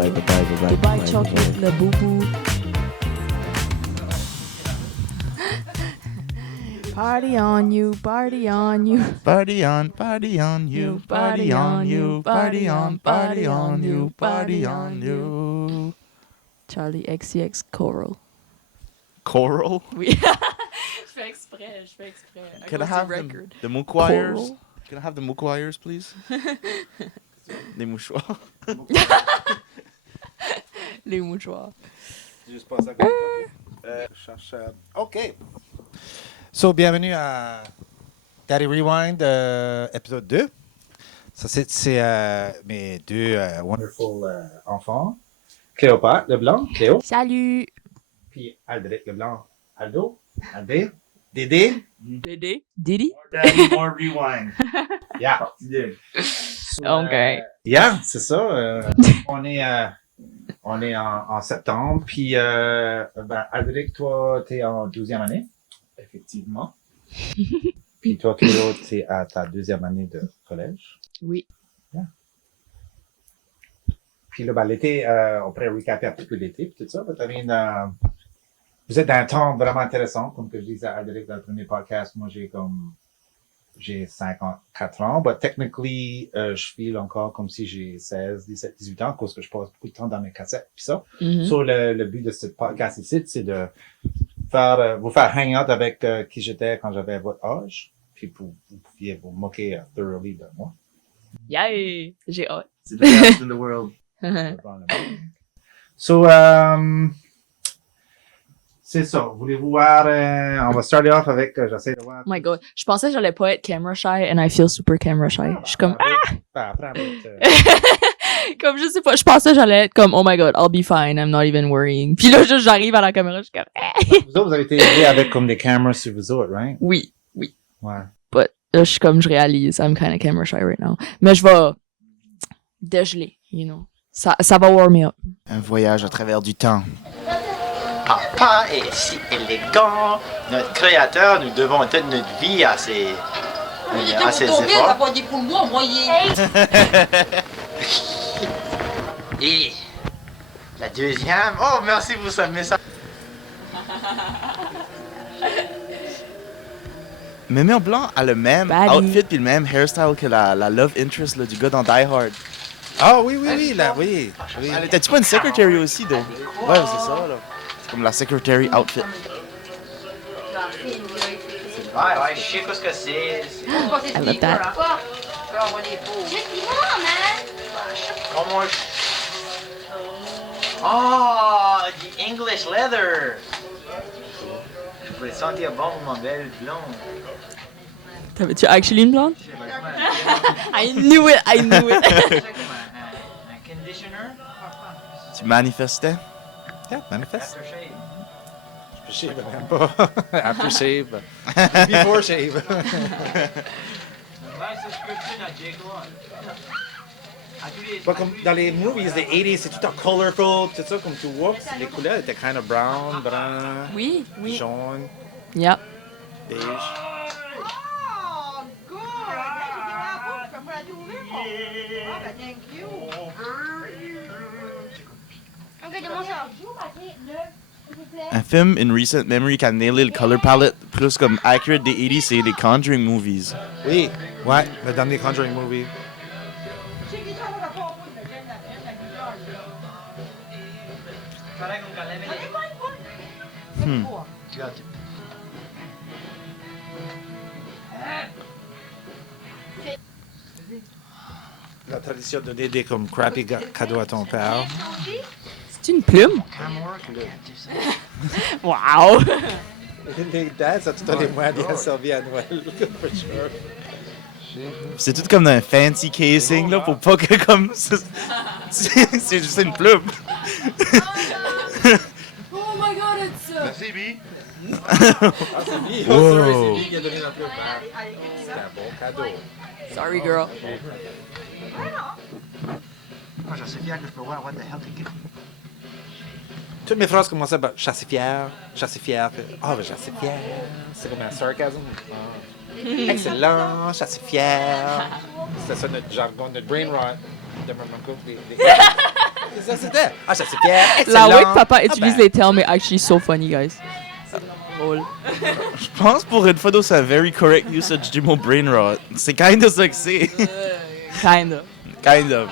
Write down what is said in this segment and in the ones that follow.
bye, bye, bye, bye, Goodbye, bye, chocolate, bye. le boubou. Party on you, party on you. Party on you, party on you, party on you, party on you. Charlie XCX Coral. Coral? Oui. Je fais exprès. À Can I cause have du record. the Mookwires? Coral. Can I have the Mookwires, please? Les mouchoirs. Les mouchoirs. Juste passer à côté. Cherche. OK. So, bienvenue à Daddy Rewind, épisode 2. Ça, c'est mes deux wonderful enfants. Cléopâtre Leblanc, Cléo. Salut. Puis Aldric Leblanc, Aldo, Aldé, Dédé. Dédé. Diddy. Daddy, more rewind. Yeah. So, OK. Yeah, c'est ça. On est en septembre. Puis, Aldric, toi, t'es en 12e année. Effectivement. Puis toi, Cléo, t'es à ta 2e année de collège. Oui. Yeah. Puis là, l'été, on pourrait recaper un petit peu l'été, puis tout ça. But, vous êtes dans un temps vraiment intéressant, comme que je disais à Aldric dans le premier podcast. Moi, j'ai 54 ans, but technically, je file encore comme si j'ai 16, 17, 18 ans, parce que je passe beaucoup de temps dans mes cassettes, puis ça. Mhm. So, le but de ce podcast ici, c'est de vous faire hang out avec qui j'étais quand j'avais votre âge, puis vous pouviez vous moquer thoroughly de moi. Yay. J'ai hâte. C'est the best in the world. So, c'est ça. Voulez-vous voir, on va starter off avec, j'essaie de voir. Oh my god. Je pensais que j'allais pas être camera shy and I feel super camera shy. Je suis comme, Après, comme je sais pas, je pensais que j'allais être comme, oh my god, I'll be fine, I'm not even worrying. Puis là, juste, j'arrive à la caméra, je suis comme, vous autres, vous avez été élevés avec comme des cameras sur vous autres, right? Oui. Ouais. But là, je suis comme, je réalise, I'm kind of camera shy right now. Mais je vais dégeler, you know. Ça va warm me up. Un voyage à travers du temps. Papa est si élégant, notre créateur, nous devons toute notre vie à ses efforts. Et la deuxième, oh merci pour ce message. Mémé Blanc a le même Bali. outfit puis le même hairstyle que la love interest là, du gars dans Die Hard. Ah oui, là, oui. Elle était-tu pas une secretary aussi, donc? Ouais, c'est ça, là. C'est comme la secretary outfit. Ouais, je sais ce que c'est. I love that. Comment Oh, the English leather. Je pourrais sentir bon pour ma belle blonde. T'avais-tu actually une blonde? I knew it. Un conditioner? Tu manifestais? Yeah, manifeste. Aftershave. Shave, même pas. After shave. Before shave. Pas comme dans les movies des 80s, c'est tout en colorful, tout ça, comme tu vois. Les couleurs étaient kind of brown, brun, Oui. jaune, Yep. beige. Un film in recent memory qui a nailé le color palette plus comme accurate des 80s, c'est les Conjuring movies. Oui, ouais, le dernier Conjuring movie. La tradition de donner des comme crappy cadeaux à ton père. C'est une plume? Wow! Les dads, ça tout les mois des servi à Noël, for sure. C'est tout comme dans un fancy casing là pour pas que comme c'est juste une plume. Oh my god, it's... Merci B. Wow. C'est lui qui a donné la plume. C'est un bon cadeau. Sorry, girl. Moi, je sais bien que je peux voir what the hell to give. Toutes mes phrases commençaient par chassé fier. Ah, ben chassé fier. C'est comme un sarcasme. Ah. Excellent, chassé fier. C'était ça notre jargon, notre brain rot de Maman Cook. Ça, c'était. Ah, ça, c'était excellent. La way que papa utilise ben. les termes est actually so funny, guys. C'est drôle. Je pense pour une fois, c'est un very correct usage du mot brain rot. C'est kind of ça que c'est. Kinda. Kind of.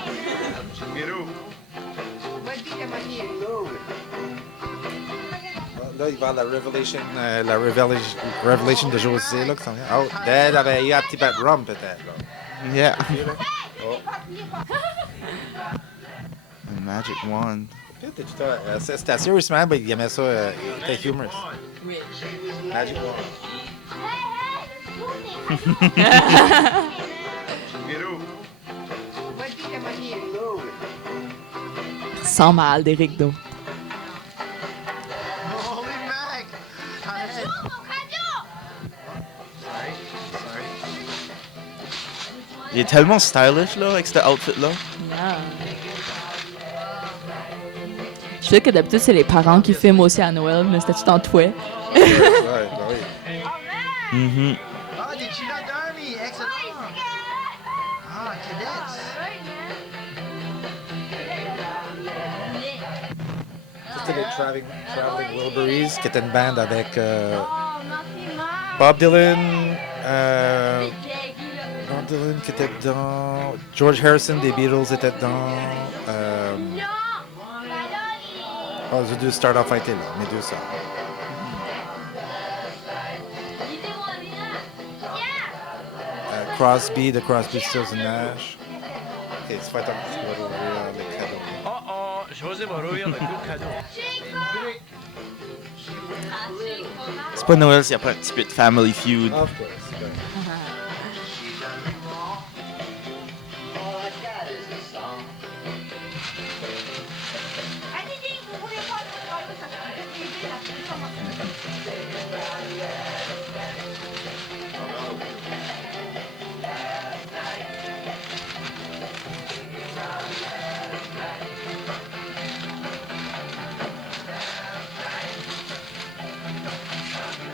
Là, il va y avoir la Revelation de José, là, qui s'en vient. Oh, elle avait eu un petit bat rum, peut-être, là. Yeah. Oh. A magic wand. C'était serious, man, mais il aimait ça, il était humorous. Magic wand. Sans mal d'Éric Do. Holy Mac! Arrête. Il est tellement stylish, là, avec cet outfit-là. Yeah. Je sais que d'habitude, c'est les parents qui filment aussi à Noël, mais c'était tout en toi. Ouais, ben oui. Mhm. Ah, des culottes d'army! Excellent! Ah, cadets! C'était les Traveling Wilburys, qui était une band avec Bob Dylan qui était dedans, George Harrison des Beatles était dedans. Les deux start off été là, mes deux sœurs. Crosby, de Crosby, Stills and Nash. Ok, c'est pas tant que tu vas ouvrir les cadeaux. Oh, José va rouvrir le gros cadeau. C'est pas Noël s'il n'y a pas un petit peu de Family Feud. Of course.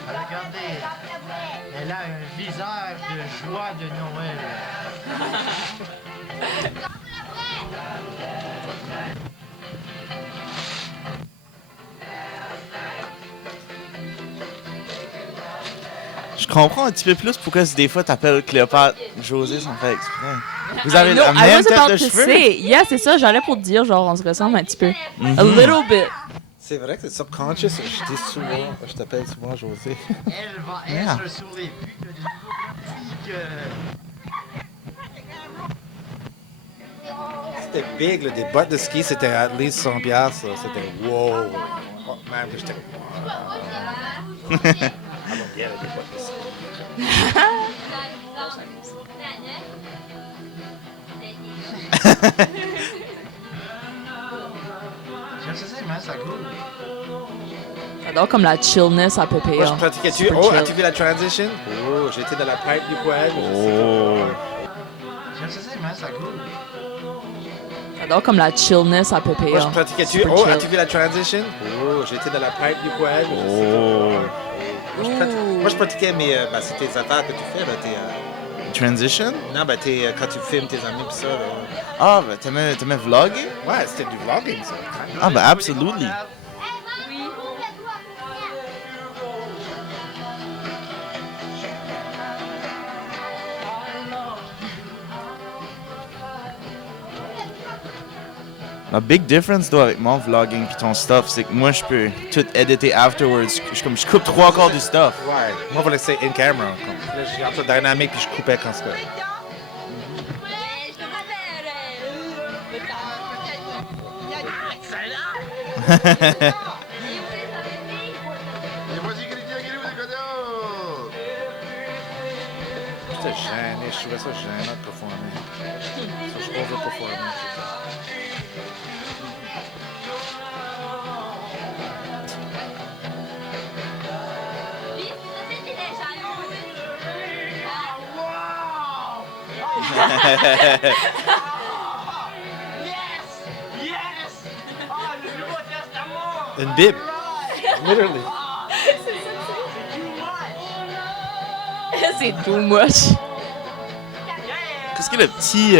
Regardez, elle a un visage de joie de Noël. Je comprends un petit peu plus pourquoi des fois t'appelles Cléopâtre José sans faire exprès. Vous avez No, la I même was tête about de to cheveux. say. Yeah, c'est ça, j'allais pour te dire, genre, on se ressemble un petit peu. A little bit. C'est vrai que c'est subconscious. Je t'appelle souvent José. Elle va Yeah. être sur les buts de nouveau petit que... C'était big, là, des bottes de ski, c'était at least 100$. Là. C'était wow. Oh, man, j'étais. Wow. Allons bien avec des bottes de ski. Je sais, mais ça coule. J'adore comme la chillness à Pépé. Moi, je pratiquais-tu. Super Oh, chill. as-tu vu la transition? Oh, j'étais dans la pipe du poil. Oh. Je sais, mais ça coule. J'adore comme la chillness à Pépé. Moi, je pratiquais-tu. Super Oh, chill. as-tu vu la transition? Oh, j'étais dans la pipe du poil. Oh. Moi, je pratiquais, mais c'est tes affaires que tu fais, là. Transition? Non, quand tu filmes tes amis, pis ça, là. Ah, ben t'aimais vlogger? Ouais, c'était du vlogging, ça. Ah, ben absolutely. La big difference, toi, avec mon vlogging pis ton stuff, c'est que moi, je peux tout editer afterwards. Je coupe 3/4 du stuff. Ouais, moi, je vais laisser in camera. Là, j'ai entre dynamique, puis je coupais quand c'était. Et voici Christian Guilou des cadeaux! J'étais gêné, je trouvais ça gênant de performer. Ça, je over-performer. Une Bible. Literally. C'est too much. Qu'est-ce que le petit,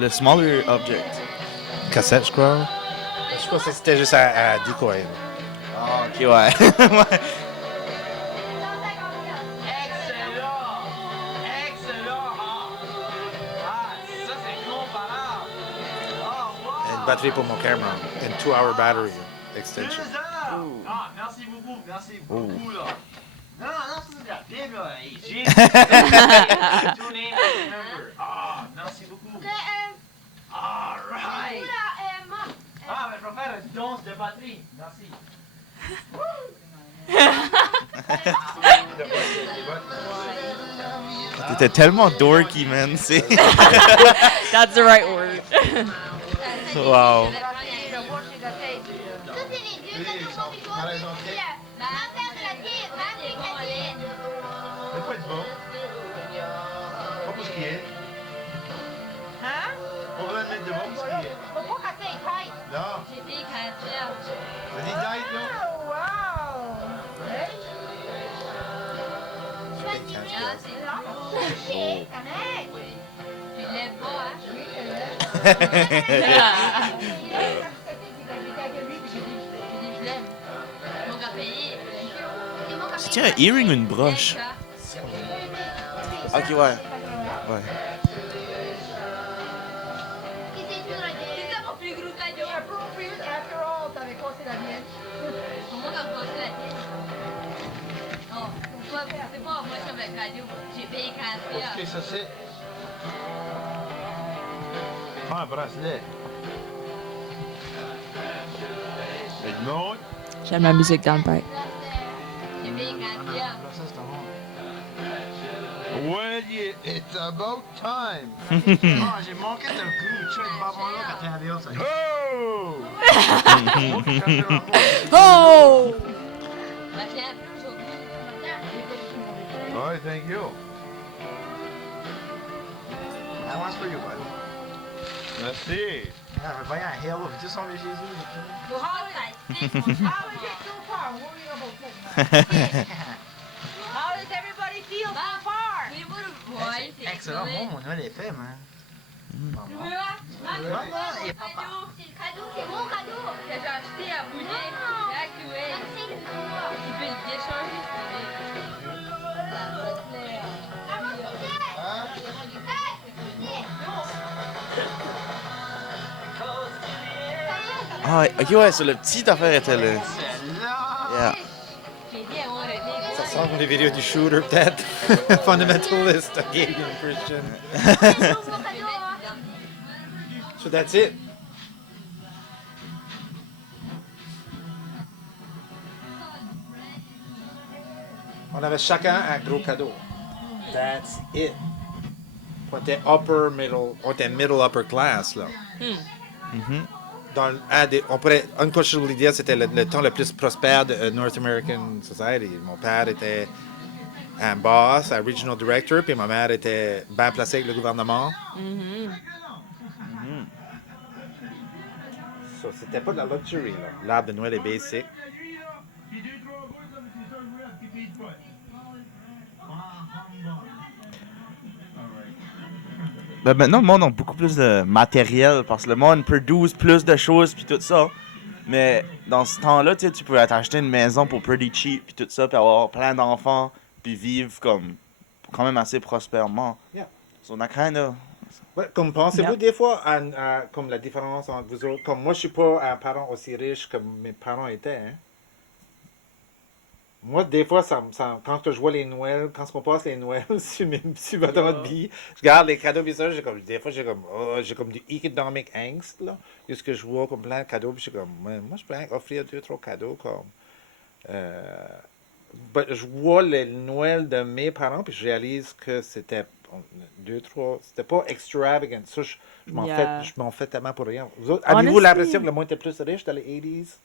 le smaller object? Cassette, je crois. Je pense que c'était juste à decoy. là. Ah, ok, ouais. Ouais. Excellent! Excellent! Ah, ça c'est comparable! Ah, wow! Une batterie pour mon camera. Une 2-hour battery extension. 2 heures! Ah, merci beaucoup, là. Non, ça c'est de la Bible, là. Hey, j'ai... Two names to remember. Ah, merci beaucoup. All right! Ah, mais je vais faire une danse de batterie. Merci. T'étais tellement dorky, man. C'est... That's the right word. Wow. Mais pas de bon. Pas pour skier. Hein? On va mettre de bon pour skier. Non. C'est des dates, là. Oh, wow! C'est-tu un earring ou une broche? Ok, ouais. Ouais. Appropriate after all, t'avais cassé la mienne. Qu'est-ce que ça c'est? Ah, un bracelet. Non. J'aime la musique dans le bac. Well, it's about time. Ah, j'ai manqué ton coup. Tu es pas bon là quand t'es à l'avion, ça. Oh! Oh! All right, thank you. That one's for you, buddy. Merci. Ah, mais voyons, Hill, veux-tu sauver Jésus? How is it so far? Worrying about that. How does everybody feel so far? Excellent. Bon, mon Noël est fait, man. Maman et papa. C'est mon cadeau que j'ai acheté à Boulet, à Kuwait. Tu peux le décharger si Ah, ok, ouais, sur le petit affaire était là. Yeah. Ça sort comme des vidéos du shooter, peut-être. Fundamentalist, Canadian Christian. So that's it. On avait chacun un gros cadeau. That's it. On était upper, middle, on était middle upper class, là. Dans une chose que je voulais dire, c'était le temps le plus prospère de North American Society. Mon père était un boss, un regional director, puis ma mère était bien placée avec le gouvernement. So, c'était pas de la luxury, là. L'arbre de Noël est basic. Ben maintenant, le monde a beaucoup plus de matériel parce que le monde produit plus de choses puis tout ça. Mais dans ce temps-là, tu sais, tu pouvais t'acheter une maison pour pretty cheap puis tout ça, puis avoir plein d'enfants, puis vivre comme quand même assez prospèrement. Yeah. So on a kind of... Ouais, comme pensez-vous Yeah. des fois à comme la différence entre vous autres? Comme moi, je suis pas un parent aussi riche que mes parents étaient. Hein? Moi, des fois, quand je vois les Noëls, quand on passe les Noëls sur ma vie, je regarde les cadeaux et ça, des fois, j'ai comme du economic angst, là. Parce que je vois comme plein de cadeaux, puis je suis comme, moi, je peux offrir 2-3 cadeaux, comme... je vois les Noëls de mes parents, puis je réalise que c'était 2-3... C'était pas extravagant. Ça, je m'en fais tellement pour rien. Vous autres, avez-vous Honestly- l'impression que le monde était plus riche dans les 80s?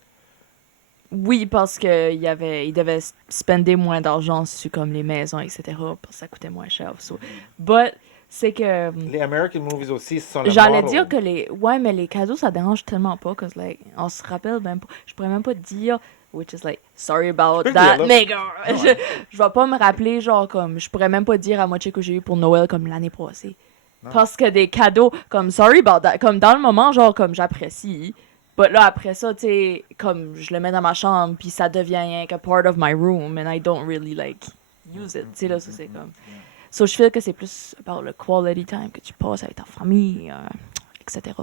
Oui, parce que il devait spender moins d'argent sur comme les maisons, etc. Parce que ça coûtait moins cher. So. But, c'est que... Les American movies aussi sont le J'allais model. dire que ouais, mais les cadeaux, ça dérange tellement pas, cause like, on se rappelle même pas, je pourrais même pas dire, which is like, sorry about peux le that, dire, là. mais je vais pas me rappeler, genre, comme, je pourrais même pas dire à moitié que j'ai eu pour Noël comme l'année passée. Non. Parce que des cadeaux, comme, sorry about that, comme dans le moment, genre, comme, j'apprécie, But là, après ça, tu sais, comme je le mets dans ma chambre, puis ça devient rien que part of my room, and I don't really, like, use it. Tu sais, là, ça, c'est comme... So, je feel que c'est plus about le quality time que tu passes avec ta famille, etc.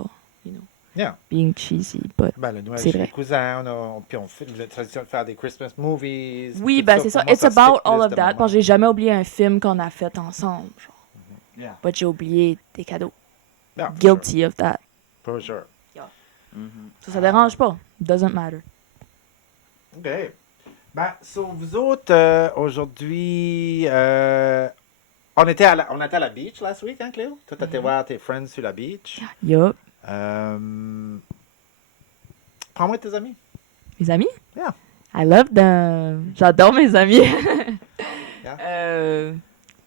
You know, Yeah. being cheesy, but... Ben, le Noël C'est chez vrai. les cousins, puis on fait la tradition de faire des Christmas movies. Oui, tout ben c'est ça. Pour moi, It's se about fit all plus of de that. moments. Parce que j'ai jamais oublié un film qu'on a fait ensemble. Genre. Yeah. But j'ai oublié des cadeaux. Yeah, for Guilty of that. Sure. For sure. Ça dérange pas. Doesn't matter. OK. Ben, so vous autres, aujourd'hui, on était à la beach last week, hein, Cléo? Toi, t'étais voir tes friends sur la beach. Yup. Prends-moi tes amis. Mes amis? Yeah. I love them. J'adore mes amis.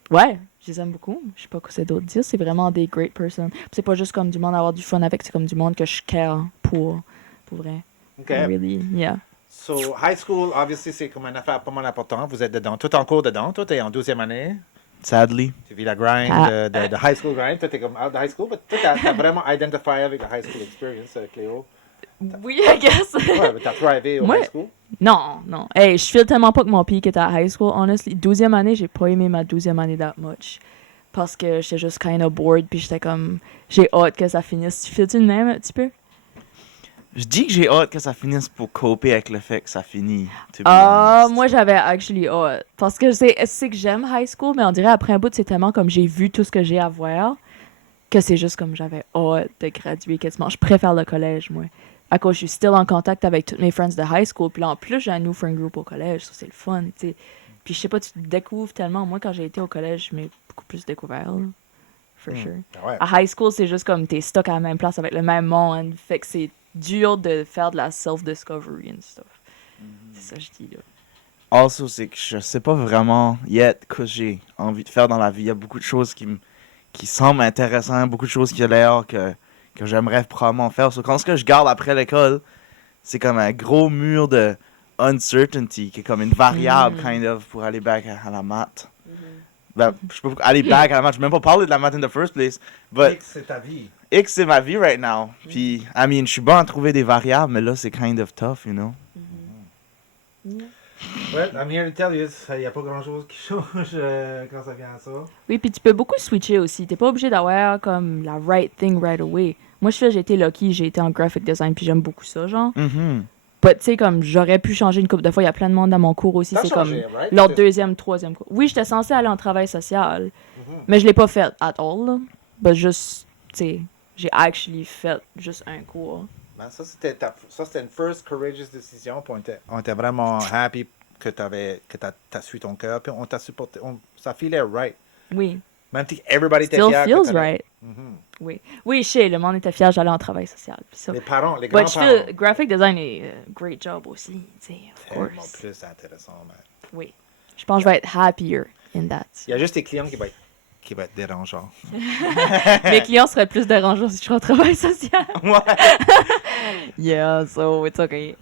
Ouais, je les aime beaucoup. Je sais pas quoi c'est d'autre dire. C'est vraiment des great persons. C'est pas juste comme du monde à avoir du fun avec, c'est comme du monde que je care pour. Pour vrai. OK. I really, yeah. So, high school, obviously, c'est comme une affaire pas mal importante. Vous êtes dedans. Toi, t'es en cours dedans. Toi, t'es en 12e année. Sadly. Tu vis la grind Ah. de high school grind. Toi, t'es comme out de high school. Mais toi, t'as vraiment identifié avec la high school experience, Cléo. Oui, I guess. Ouais, mais t'as thrivé au Ouais. high school. Non, non. Hey, je feel tellement pas que mon pic était à high school, honestly. 12e année, j'ai pas aimé ma 12e année that much. Parce que j'étais juste kind of bored, puis j'étais comme... J'ai hâte que ça finisse. Tu files-tu de même un petit peu? Je dis que j'ai hâte que ça finisse pour coper avec le fait que ça finit. to be Ah, honest. moi, j'avais actually hâte. Parce que c'est que j'aime high school, mais on dirait après un bout, c'est tellement comme j'ai vu tout ce que j'ai à voir, que c'est juste comme j'avais hâte de graduer quasiment. Je préfère le collège, moi. À cause je suis still en contact avec tous mes friends de high school, puis là, en plus, j'ai un new friend group au collège, ça, c'est le fun, tu sais. Puis je sais pas, tu te découvres tellement. Moi, quand j'ai été au collège, je m'ai beaucoup plus découvert, là. For sure. Ah ouais. À high school, c'est juste comme t'es stuck à la même place avec le même monde. Fait que c'est dur de faire de la self-discovery and stuff. C'est ça que je dis, là. Also, c'est que je sais pas vraiment yet que j'ai envie de faire dans la vie. Il y a beaucoup de choses qui semblent intéressantes, beaucoup de choses qui ont l'air que j'aimerais probablement faire. So, quand ce que je garde après l'école, c'est comme un gros mur de uncertainty, qui est comme une variable, kind of, pour aller back à la maths. Ben, je peux pas aller back à la maths. Je vais même pas parler de la maths in the first place. But C'est ta vie. X, c'est ma vie right now. Puis, I mean, je suis bon à trouver des variables, mais là, c'est kind of tough, you know? Well, I'm here to tell you, il n'y a pas grand-chose qui change quand ça vient à ça. Oui, puis tu peux beaucoup switcher aussi. T'es pas obligé d'avoir comme la right thing right away. Moi, je fais, j'ai été lucky, j'ai été en graphic design, puis j'aime beaucoup ça, genre. Mhm. But tu sais, comme j'aurais pu changer une couple de fois. Il y a plein de monde dans mon cours aussi. T'as C'est changé, comme right? leur deuxième, troisième cours. Oui, j'étais censée aller en travail social, mais je l'ai pas fait at all. Là. But juste, tu sais, j'ai actually fait juste un cours. Ben, ça, c'était une first courageous decision. Puis on était vraiment happy que t'as suivi ton cœur. Puis on t'a supporté. Ça filait right. Oui. Même si everybody était Still fier. que feels t'allais- right. Mhm. Oui. Oui, je sais, le monde était fier, j'allais en travail social. Puis ça. Les parents, les But je grands-parents. feel graphic design est great job aussi, tu sais, of Tellement course. plus intéressant, man. Oui. Je pense que je vais être happier in that. Il y a juste tes clients qui vont être dérangeants. Mes clients seraient plus dérangeants si je serais en travail social. Ouais. Yeah, so it's okay.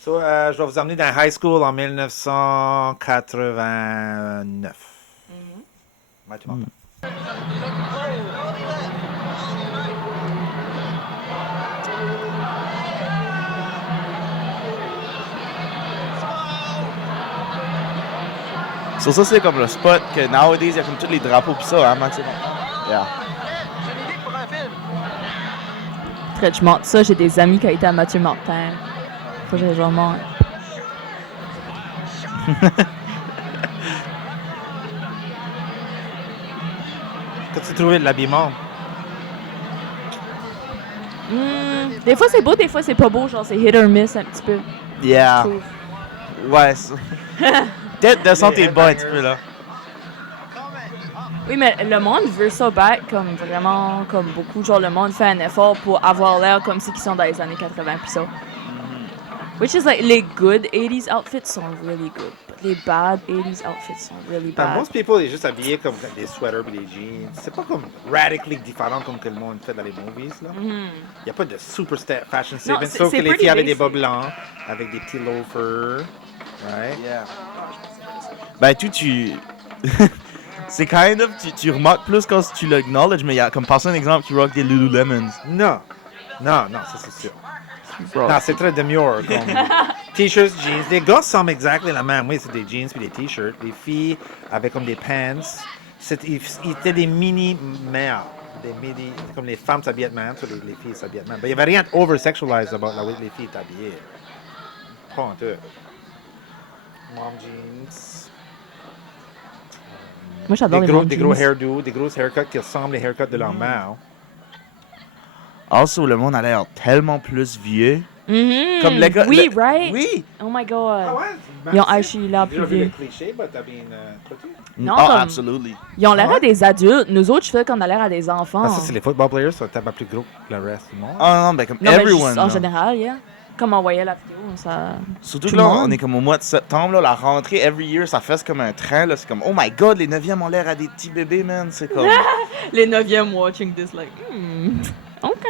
So, je vais vous emmener dans high school en 1989. Mathieu Martin. Sur ça, c'est comme le spot que nowadays, il y a comme tous les drapeaux pis ça, hein, Mathieu? Yeah. J'ai une idée pour un film. Très, je montre ça, j'ai des amis qui ont été à Mathieu Martin. Faut que je montre. Qu'as-tu trouvé de l'habillement? Des fois c'est beau, des fois c'est pas beau, genre c'est hit or miss un petit peu. Yeah. je trouve. Ouais, ça. Peut-être descends tes bas un petit peu, là. Oui, mais le monde veut ça back comme vraiment, comme beaucoup. Genre le monde fait un effort pour avoir l'air comme si ils sont dans les années 80 pis ça. Which is like, les good 80s outfits sont really good. But les bad 80s outfits sont really bad. Most people, ils sont juste habillés comme des sweaters et des jeans. C'est pas comme radically différent comme que le monde fait dans les movies, là. Il n'y a pas de super fashion statement, c'est- sauf c'est que les pretty filles avaient des basic. bas blancs, avec des petits loafers. Right? Yeah. Ben, tu... c'est kind of... Tu remarques plus quand tu l'acknowledges, mais il y a comme passer un exemple qui rock des Lululemons. Non. Non, ça c'est sûr. bro. Non, c'est très demure. Comme t-shirts, jeans. Les gars semblent exactement la même. Oui, c'est des jeans puis des t-shirts. Les filles avaient comme des pants. Ils étaient des mini-mères. Des mini, comme les femmes s'habillaient de même, les filles s'habillaient de même. Il n'y avait rien over-sexualized about la way que les filles étaient habillées. Pas en tout. Mom jeans. Moi, j'adore les mom Des gros jeans. hairdos, des grosses haircuts qui ressemblent aux haircuts de leur mère. Also, le monde a l'air tellement plus vieux. Mhm. Comme les gars. Oui, le- right? Oui. Oh my god. Ah ouais? Ils ont actually l'air J'ai plus déjà vu le vieux. cliché, but I mean, quoi-tu? Non, oh, comme- absolutely. Ils ont l'air Ah ouais? à des adultes. Nous autres, je fais qu'on a l'air à des enfants. Ah, ça, c'est les football players, ça tellement plus gros que le reste du monde. Oh non, ben comme Non, mais everyone. juste en là. général, yeah. Comme on voyait la vidéo, ça... Surtout Tout que le là, monde. on est comme au mois de septembre, là, la rentrée, every year, ça fait comme un train, là. C'est comme, oh my god, les 9e ont l'air à des petits bébés, man. C'est comme. Les 9e watching this, like, OK.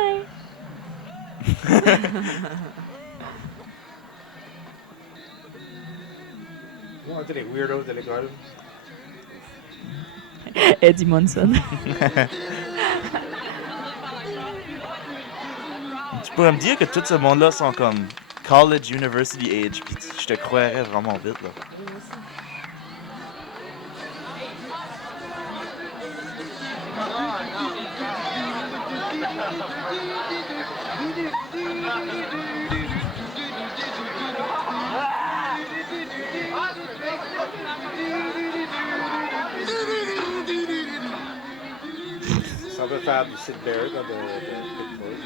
On était les weirdos de l'école. Eddie Munson. Tu pourrais me dire que tout ce monde-là sont comme college, university age, pis je te croirais vraiment vite, là. Ça veut faire du sit bear, là, de Pittsburgh.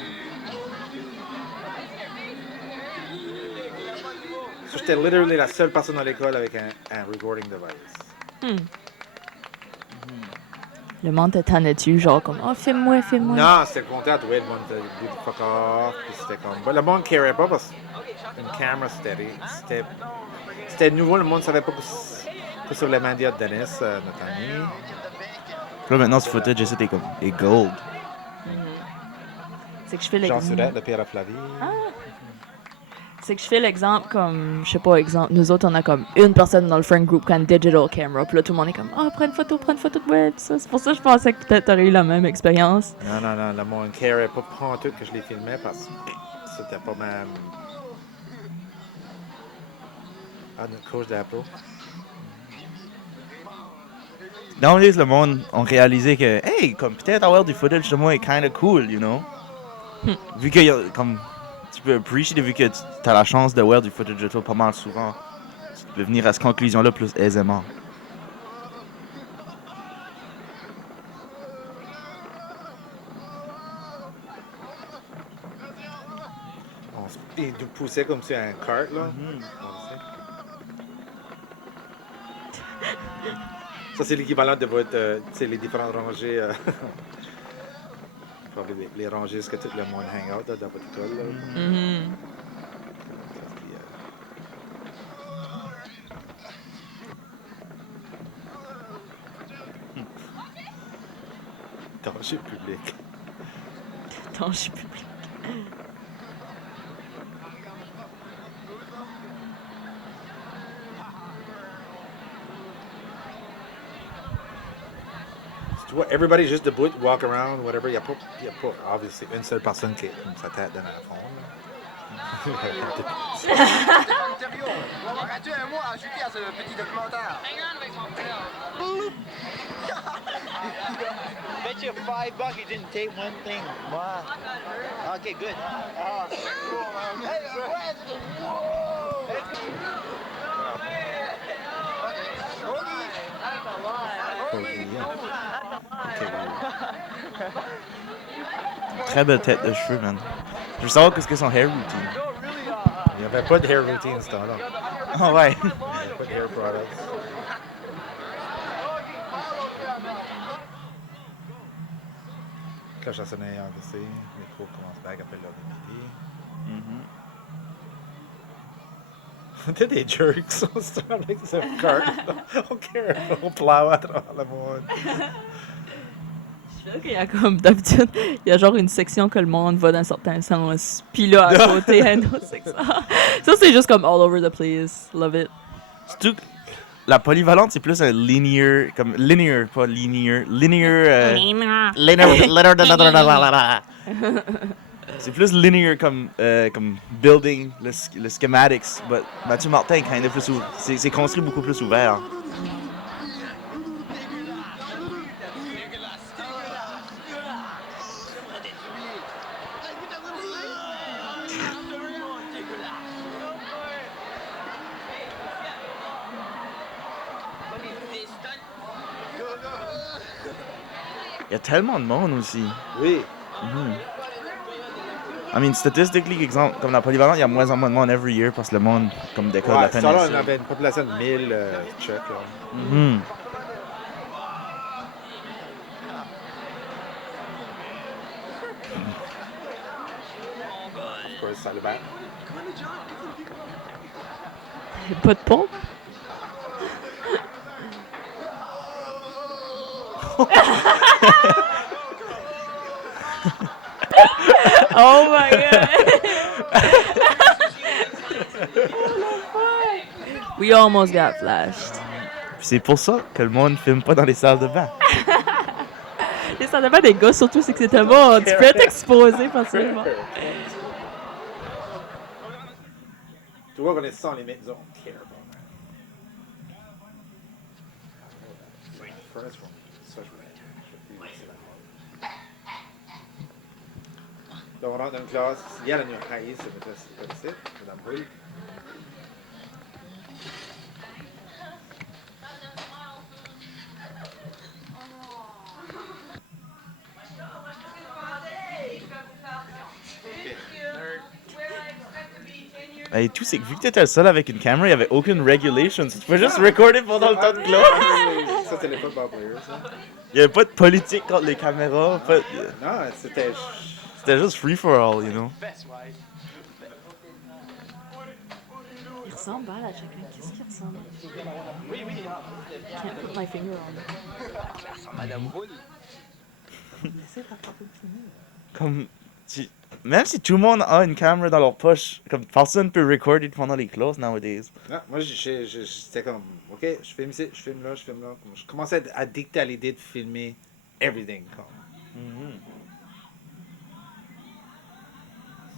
So, j'étais literally la seule personne à l'école avec un recording device. Le monde te tannait dessus, genre comme, oh, filme-moi, filme-moi. Non, c'était le contraire. Oui, le monde était du fuck off. Puis c'était comme. Ben, le monde ne carait pas parce qu'une caméra, c'était nouveau. Le monde ne savait pas que sur les médias de Dennis, notre ami. Puis là, maintenant, ce footage, ici, t'es comme, et gold. C'est que je fais Jean l'exemple. Surette, le pire à Flavie. C'est que je fais l'exemple comme, je sais pas, exemple, nous autres, on a comme une personne dans le friend group qui a une digital camera. Puis là, tout le monde est comme, oh, prends une photo de moi. Puis ça, c'est pour ça que je pensais que peut-être t'aurais eu la même expérience. Non, le monde ne carait pas pour tout que je les filmais parce que c'était pas même. Ah, notre coach d'Apple. Nowadays, le monde ont réalisé que, hey, comme peut-être avoir du footage de moi est kinda cool, you know? Vu que, comme, tu peux apprecier, vu que tu as la chance de voir du footage de toi pas mal souvent, tu peux venir à cette conclusion-là plus aisément. Il nous poussait comme sur un cart, là. On le sait. Ça, c'est l'équivalent de votre, tu sais, les différentes rangées. Probablement les rangées, ce que tout le monde hang out là, dans votre école. Là. Mhm. Danger public. Danger public. Tu vois, everybody just debout, walk around, whatever. Il n'y a pas, obviously, une seule personne qui a sa tête dans la fond. Aurais-tu un mot à ajouter à ce petit documentaire? Bet you $5 you didn't take one thing. Wow. Okay, good. Très belle tête de cheveux, man. Je veux savoir qu'est-ce que son hair routine. Il n'y avait pas de hair routine ce temps-là. Ah ouais. Il n'y avait pas de hair products. Cloche à sonner encaissée. Le micro commence back après l'heure de midi. On était des jerks, on se tient avec ce cart. On care, on plow à travers le monde. Je fais qu'il y a comme d'habitude, il y a genre une section que le monde va dans un certain sens, puis là à côté, une autre section. Ça, c'est juste comme all over the place. Love it. Surtout que la polyvalente, c'est plus un linear, comme linear, pas linear, linear, C'est plus linear comme building, le schematics. But Mathieu Martin, kind of plus c'est construit beaucoup plus ouvert. Il y a tellement de monde aussi. Oui. I mean, statistically, exemple, comme dans Polyvalente, il y a moins en moins de monde every year parce que le monde, comme d'école de la Ouais, ça là, on péninsule. avait une population de 1000 Tchèques. Là. Mhm. Of course, ça le bat. Pas de pompe? Oh my god! We almost got flashed. Puis c'est pour ça que le monde filme pas dans les salles de bain. Les salles de bain des gars, surtout, c'est que c'était bon. Tu peux être exposé facilement. Tu vois qu'on est sans limite, disons, on care about that. Furnace room. Ça, je vais c'est la donc, on rentre dans une classe. Il y a la nuit Haïs, c'est maîtresse de ici, Madame Brûle. Et tout, c'est que vu que t'étais le seul avec une caméra, il n'y avait aucune regulation. Tu pouvais juste recorder pendant le temps de classe. Ça, c'est les football players, ça. Il n'y avait pas de politique contre les caméras. Non, c'était. C'était juste free for all, you know. Il ressemble à chacun. Qu'est-ce qu'il ressemble? Can't put my finger on it. Madame Roule. Comme, même si tout le monde a une caméra dans leur poche, comme personne peut recorder pendant les classes nowadays. Non, moi, j'étais comme, OK, je filme ici, je filme là, je filme là. Je commençais à être addicté à l'idée de filmer everything. Comme.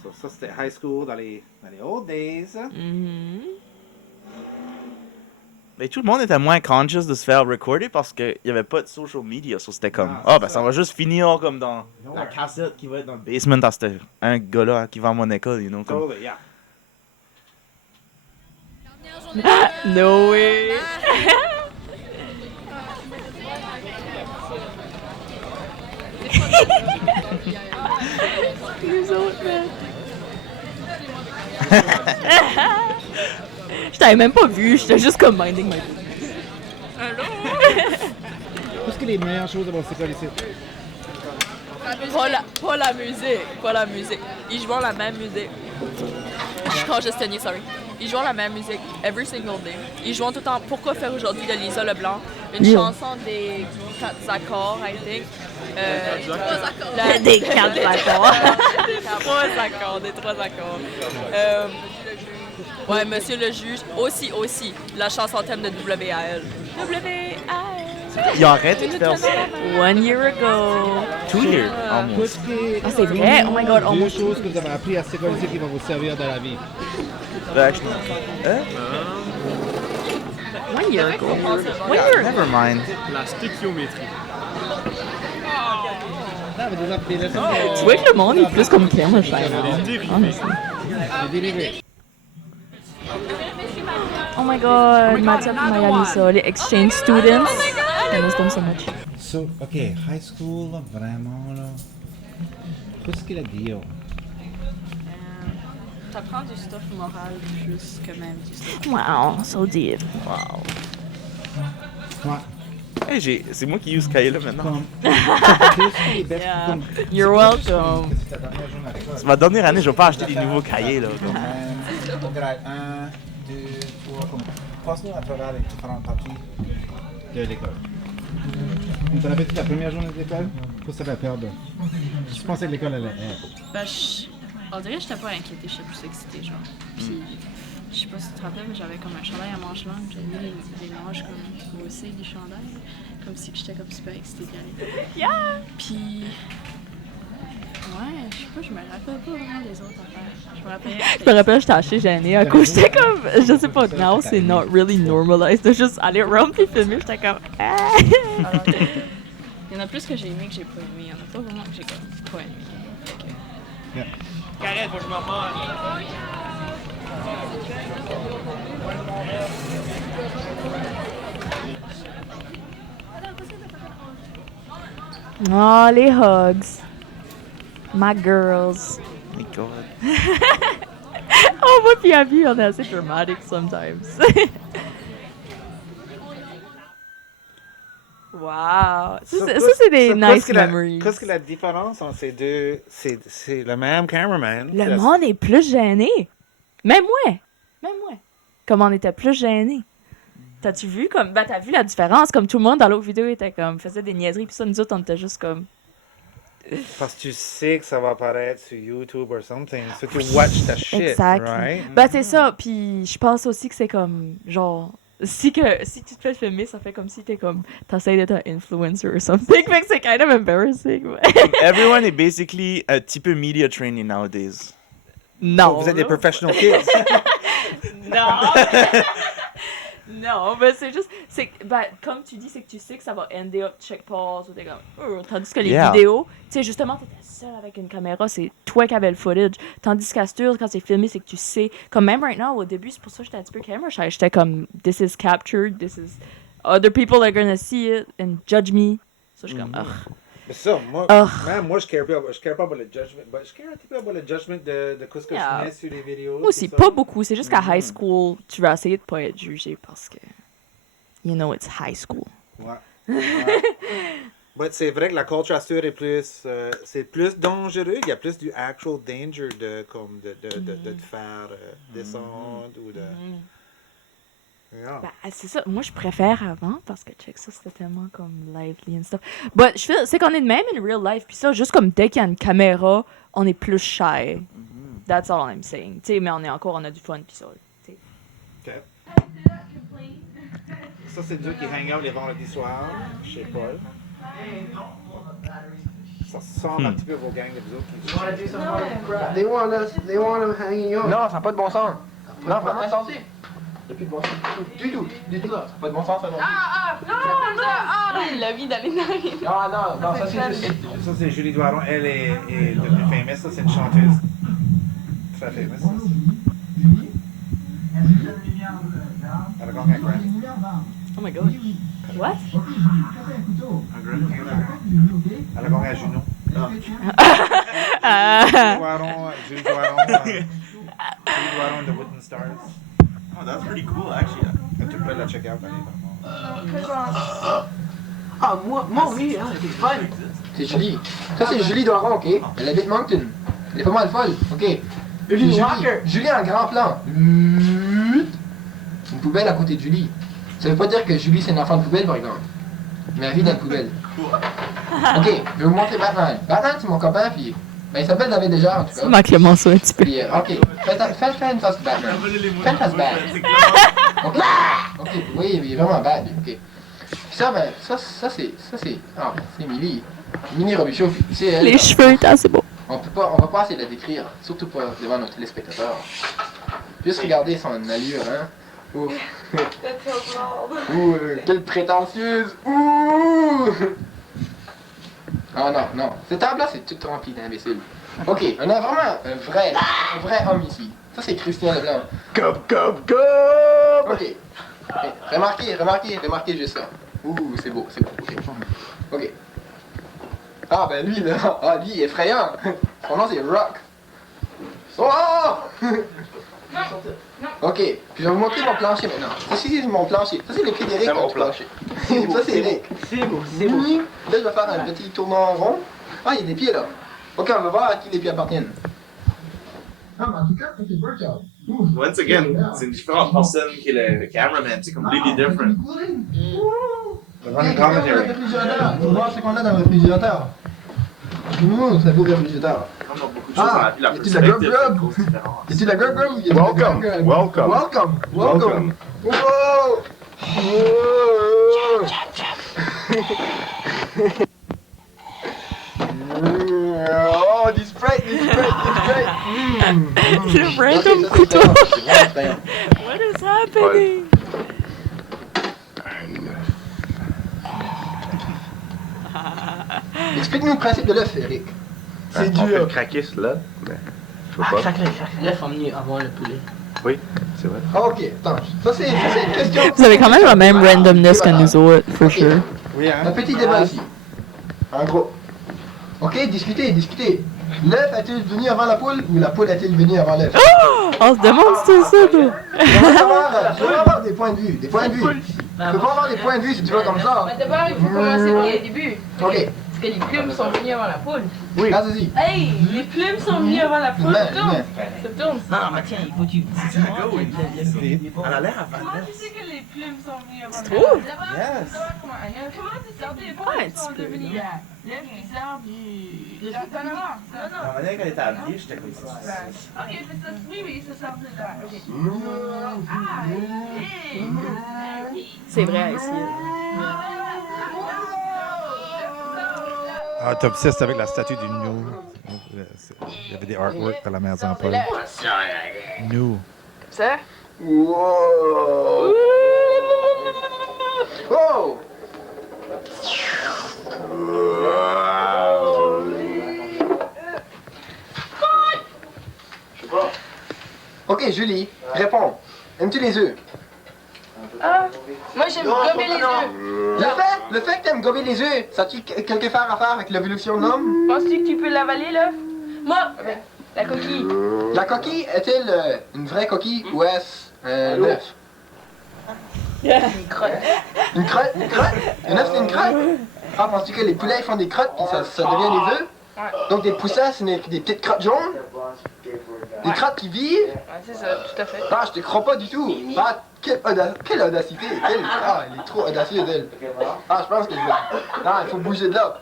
So, ça, c'était high school dans les old days. Mhm. Mais tout le monde était moins conscious de se faire recorder parce qu'il n'y avait pas de social media. So c'était comme, Ah, c'est ben ça. ça va juste finir comme dans la cassette qui va être dans le basement dans un gars-là qui va à mon école, you know. Comme... Totally, yeah. No way! Les autres, man. Je t'avais même pas vu, j'étais juste comme minding my business. Qu'est-ce que les meilleures choses de mon école ici? Pas la musique. Ils jouent la même musique. Je suis congestionné, sorry. Ils jouent la même musique every single day. Ils jouent tout le temps Pourquoi faire aujourd'hui de Lisa Leblanc. Une chanson des 4 accords, I think. Des 4 accords. Des 3 accords. Ouais, Monsieur le juge. Aussi. La chanson thème de WAL. Il a arrêté de faire ça. 1 year ago. 2 years, almost. Ah, c'est vrai? Oh my god, Deux almost. choses que vous avez appris à cette école ici qui vont vous servir dans la vie. Actually. 1 year ago. 1 year ago. Never mind. La stéchiométrie. Non, mais des leçons Tu vois que le monde est plus comme camera shy now. Honestly. des dérivés. Oh my god, Mathieu et Maya les exchange students. I miss them so much. So, OK, high school, là, vraiment, là. Qu'est-ce qu'il a dit? T'apprends du stuff moral plus que même du stuff. Wow, so deep. Wow. Ouais. Hey, c'est moi qui use ce cahier-là maintenant. Comme. Qu'est-ce qui est best Yeah. comme. You're welcome. C'est ta dernière journée à l'école. C'est ma dernière année, je vais pas acheter des nouveaux cahiers, là. Comme... Grade 1, 2, 3, comme. Passe-nous à travers les différentes parties de l'école. Tu as fait ta première journée de l'école? Qu'est-ce que ça va perdre? Je pensais que l'école allait être. Ben, on dirait que j'étais pas inquiétée, j'étais plus excitée, genre. Puis, je sais pas si tu te rappelles, mais j'avais comme un chandail à manches longues, j'avais mis des manches comme haussées du chandail, comme si j'étais comme super excitée d'y aller. Yeah! Puis, Ouais, je sais pas, je me rappelle pas vraiment des autres affaires. Je me rappelle. Je me rappelle, j'étais assez gênée. À cause, j'étais comme, je sais pas, now c'est not really normalized de juste aller around puis filmer. J'étais comme, ah! Alors que, il y en a plus que j'ai aimé que j'ai pas aimé. Il y en a pas vraiment que j'ai comme pas aimé. Fait que- Karel, faut que je me mange. Oh, les hugs. My girls. My God. Oh, moi puis Abby, on est assez dramatic sometimes. Wow. Ça, c'est des nice memories. Qu'est-ce que la différence entre ces deux, c'est le même cameraman. Le monde est plus gêné. Même moi. Comme on était plus gênés. T'as-tu vu comme. Ben, t'as vu la différence? Comme tout le monde dans l'autre vidéo était comme. Faisait des niaiseries, puis ça, nous autres, on était juste comme. Parce que tu sais que ça va apparaître sur YouTube or something. So tu watch ta shit, Exact. right? Ben, c'est ça. Puis je pense aussi que c'est comme. Genre. Si tu te fais filmer, ça fait comme si t'es comme. T'essayes d'être un influencer or something. Fait que c'est kind of embarrassing. Everyone est basically un petit peu media training nowadays. Non. Vous êtes des professional kids. Non. Non, mais c'est juste. Ben, comme tu dis, c'est que tu sais que ça va ender up check pause ou t'es comme. Tandis que les vidéos, tu sais, justement, t'étais seul avec une caméra, c'est toi qui avais le footage. Tandis qu'Astur, quand c'est filmé, c'est que tu sais. Comme même right now, au début, c'est pour ça que j'étais un petit peu camera shy. J'étais comme, this is captured, this is. Other people are gonna see it and judge me. Ça, je suis comme, ugh. Mais ça, moi, même moi, je care pas about le judgment. Mais je care un petit peu about le judgment de ce que je mets sur les vidéos. Moi aussi, pas beaucoup. C'est juste qu'à high school, tu vas essayer de pas être jugé parce que. You know, it's high school. Ouais. Mais c'est vrai que la culture Astur est plus. C'est plus dangereux. Il y a plus du actual danger de te faire descendre ou de. Yeah. Ben, c'est ça. Moi, je préfère avant parce que, check, ça, c'était tellement comme lively and stuff. But je feel, c'est qu'on est de même in real life. Puis ça, juste comme dès qu'il y a une caméra, on est plus shy. That's all I'm saying. Tu sais, mais on a du fun. Puis ça, tu sais. OK. Ça, c'est nous qui hang out les vendredis soirs chez Paul. Ça ressemble un petit peu à vos gangs de vous autres. They want them hanging out. Non, ça n'a pas de bon sens. Non, pas insensé. Il n'y a plus de bon sens. Du tout. Ça n'a pas de bon sens, ça non. Il a envie d'aller dans les. Non, ça c'est juste. Ça, c'est Julie Doiron. Elle est devenue famous. Ça, c'est une chanteuse très famous. Elle a gagné un Grammy. Oh my god. What? Un Grammy. Elle a gagné à Juno. Julie Doiron, The Wooden Stars. Oh, that's pretty cool, actually. Tu peux la check out. Ah, moi oui, hein, c'est fun. C'est Julie. Ça, c'est Julie Doiron, ok? Elle habite Moncton. Elle est pas mal folle, ok? Julie en grand plan. Une poubelle à côté de Julie. Ça veut pas dire que Julie, c'est une enfant de poubelle, par exemple. Mais elle vit dans une poubelle. Ok, je vais vous montrer Batman. Batman, c'est mon copain, puis... Ben, il s'appelle David déjà, en tout cas. C'est ma Clémenceau un petit peu. Puis, ok, fais une face Batman. Fais une face bad. Ok, oui, il est vraiment bad, ok. Ça, ben, ça c'est... Ah, c'est Millie. Minnie Robichaud, c'est elle. Les cheveux étaient assez beaux. On va pas essayer de la décrire, surtout pas devant nos téléspectateurs. Juste regarder son allure, hein. Ouh. Ouh, quelle prétentieuse. Ouh. Oh non. Cette table-là, c'est toute remplie d'imbéciles. Ok, on a vraiment un vrai homme ici. Ça, c'est Christian Leblanc. Cop! Ok. Remarquez juste ça. Ouh, c'est beau. Ok. Ah, ben lui, là. Lui, il est effrayant. Son nom, c'est Rock. Oh! Ok, puis je vais vous montrer mon plancher maintenant. Ça, c'est mon plancher. Ça, c'est le pied d'Eric. C'est mon notre plancher. Ça, c'est Eric. C'est beau. Là, je vais faire un petit tournant en rond. Ah, il y a des pieds là. Ok, on va voir à qui les pieds appartiennent. Ah, mais en tout cas, c'est workout. Once again, c'est une différente personne qui est le cameraman. C'est completely different. Dans le réfrigérateur. On va voir ce qu'on a dans le réfrigérateur. C'est un beau réfrigérateur. Comme dans beaucoup de choses dans la vie, la y a-t-il de la grub? Y a-t-il de la grub ou y a-t-il de la Welcome. Wow! Oh, this Le random Ok, ça, couteau. c'est vraiment différent. What is happening? Explique-nous le principe de l'œuf, Eric. On peut le craquer, là. Mais je peux pas. L'œuf emmené avant le poulet. Oui, c'est vrai. Ah, ok, attends. Ça, c'est une question. Vous avez quand même la même randomness que nous autres, for sure. Oui, hein? Un petit débat ici. En gros. Ok, discutez. L'œuf a-t-il venu avant la poule ou la poule a-t-il venu avant l'œuf? On se demande si c'est ça, toi. Je veux avoir des points de vue. Tu peux pas avoir des points de vue si tu vas comme ça. Mais d'abord, il faut commencer par le début. Ok. Parce que les plumes sont venues avant la poule. Oui. Vas-y. Hey, les plumes sont venues avant la poule. Mais- Ça tourne. Non, mais tiens, il faut que tu. Elle a l'air à Comment tu sais que les plumes sont venues avant la trouves? poule? Yes. Comment tu sais que les Ah, un plumes petit sont peu, devenues là. l'œuf qui sort du... T'en as marre? Non, non. La manière qu'elle était habillée, j'étais comme ça. Ok, mais ça, oui, oui, ça sort de là. Ok. Ah, hey. C'est vrai, ici. Ah, t'es obsessed avec la statue du Nous. Il y avait des artworks à la maison Paul. Nous. Ça? Wow. Oh. Ok, Julie, réponds. Aimes-tu les œufs? Ah, moi j'aime gober les œufs. Le fait que t'aimes gober les œufs, ça a-tu quelque chose à faire avec l'évolution de l'homme? Penses-tu que tu peux l'avaler, l'œuf? Moi, la coquille. La coquille est-elle une vraie coquille ou est-ce un œuf? Une crotte. Une crotte? Une crotte? Un œuf, c'est une crotte? Ah, penses-tu que les poulets ils font des crottes puis ça devient des œufs? Ouais. Donc des poussins, c'est des petites crottes jaunes? Des crottes qui vivent? Ouais, c'est ça, tout à fait. Ah, je te crois pas du tout. Ah, quelle audacité. Ah, elle est trop audacieuse, elle. Ah, je pense que je vais... Ah, il faut bouger de là.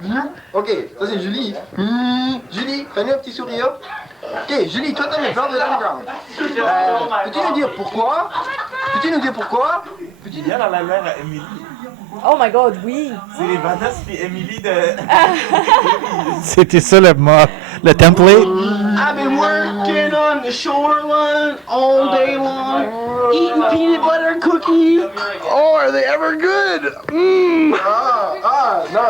Ok, ça c'est Julie. Julie, fais-nous un petit sourire. Ok, Julie, toi t'aimes les Velvet Underground. Peux-tu nous dire pourquoi? Puis elle a l'air à Emily. Oh my god, oui. C'est les Vanessa puis Emily de. C'était ça le template. I've been working on the shoreline all day long, eating peanut butter cookies. Oh, are they ever good? Non,